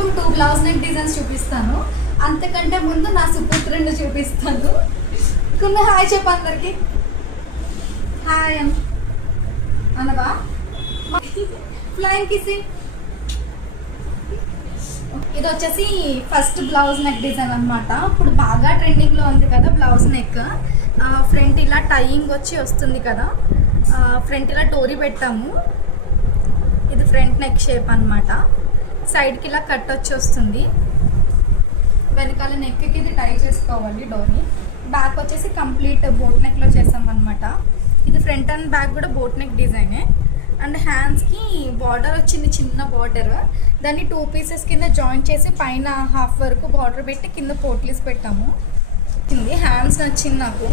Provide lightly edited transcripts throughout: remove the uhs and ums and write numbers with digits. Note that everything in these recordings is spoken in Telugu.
మీకు 2 బ్లౌజ్ నెక్ డిజైన్స్ చూపిస్తాను. అంతకంటే ముందు నా సుపుత్రుడిని చూపిస్తాను. కున్న హాయ్ చెప్పు అందరికి. హాయ్ అనవా ఫ్లైయింగ్ కిసి. ఇది వచ్చేసి ఫస్ట్ బ్లౌజ్ నెక్ డిజైన్ అనమాట. ఇప్పుడు బాగా ట్రెండింగ్లో ఉంది కదా బ్లౌజ్ నెక్. ఫ్రంట్ ఇలా టైయింగ్ వచ్చి వస్తుంది కదా, ఫ్రంట్ ఇలా డోరీ పెట్టాము. ఇది ఫ్రంట్ నెక్ షేప్ అనమాట. సైడ్కి ఇలా కట్ వచ్చి వస్తుంది. వెనకాల నెక్కి ఇది టై చేసుకోవాలి డోరీ. బ్యాక్ వచ్చేసి కంప్లీట్ బోట్ నెక్లో చేసామన్నమాట. ఇది ఫ్రంట్ అండ్ బ్యాక్ కూడా బోట్ నెక్ డిజైనే. అండ్ హ్యాండ్స్కి బార్డర్ వచ్చింది, చిన్న బార్డర్. దాన్ని 2 పీసెస్ కింద జాయిన్ చేసి పైన హాఫ్ వరకు బార్డర్ పెట్టి కింద పోట్లీస్ పెట్టాము. హ్యాండ్స్ నచ్చింది నాకు.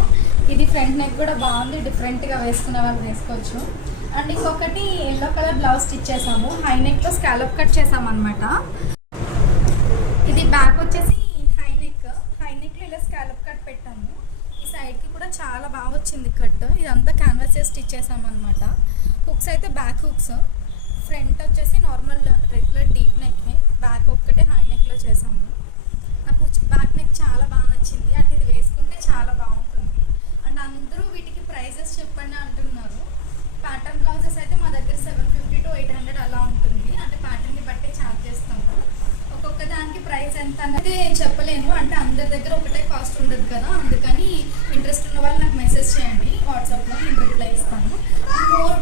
ఇది ఫ్రంట్ నెక్ కూడా బాగుంది, డిఫరెంట్గా వేసుకునే వాళ్ళు వేసుకోవచ్చు. అండ్ ఇంకొకటి ఎల్లో కలర్ బ్లౌజ్ స్టిచ్ చేసాము. హై నెక్లో స్కాలప్ కట్ చేసామన్నమాట. ఇది బ్యాక్ వచ్చేసి హై నెక్లో ఇలా స్కాలప్ కట్ పెట్టాము. ఈ సైడ్కి కూడా చాలా బాగా వచ్చింది కట్. ఇదంతా క్యాన్వాస్ చేసి స్టిచ్ చేసామన్నమాట. హుక్స్ అయితే బ్యాక్ హుక్స్. ఫ్రంట్ వచ్చేసి నార్మల్ రెగ్యులర్ డీప్ నెక్ని, బ్యాక్ ఒక్కటే హై నెక్లో చేసాము. నాకు బ్యాక్ నెక్ చాలా బాగా నచ్చింది. అంటే ఇది వేసుకుంటే చాలా బాగుంటుంది. అండ్ అందరూ వీటికి ప్రైజెస్ చెప్పండి అంటున్నారు. ప్యాటర్న్ బ్లౌజెస్ అయితే మా దగ్గర 750 to 800 అలా ఉంటుంది. అంటే ప్యాటర్న్ని బట్టి ఛార్జ్ చేస్తాము. ఒక్కొక్క దానికి ప్రైస్ ఎంత అనేది చెప్పలేను, అంటే అందరి దగ్గర ఒకటే కాస్ట్ ఉండదు కదా. అందుకని ఇంట్రెస్ట్ ఉన్న వాళ్ళు నాకు మెసేజ్ చేయండి వాట్సాప్లో, నేను రిప్లై ఇస్తాను. మోర్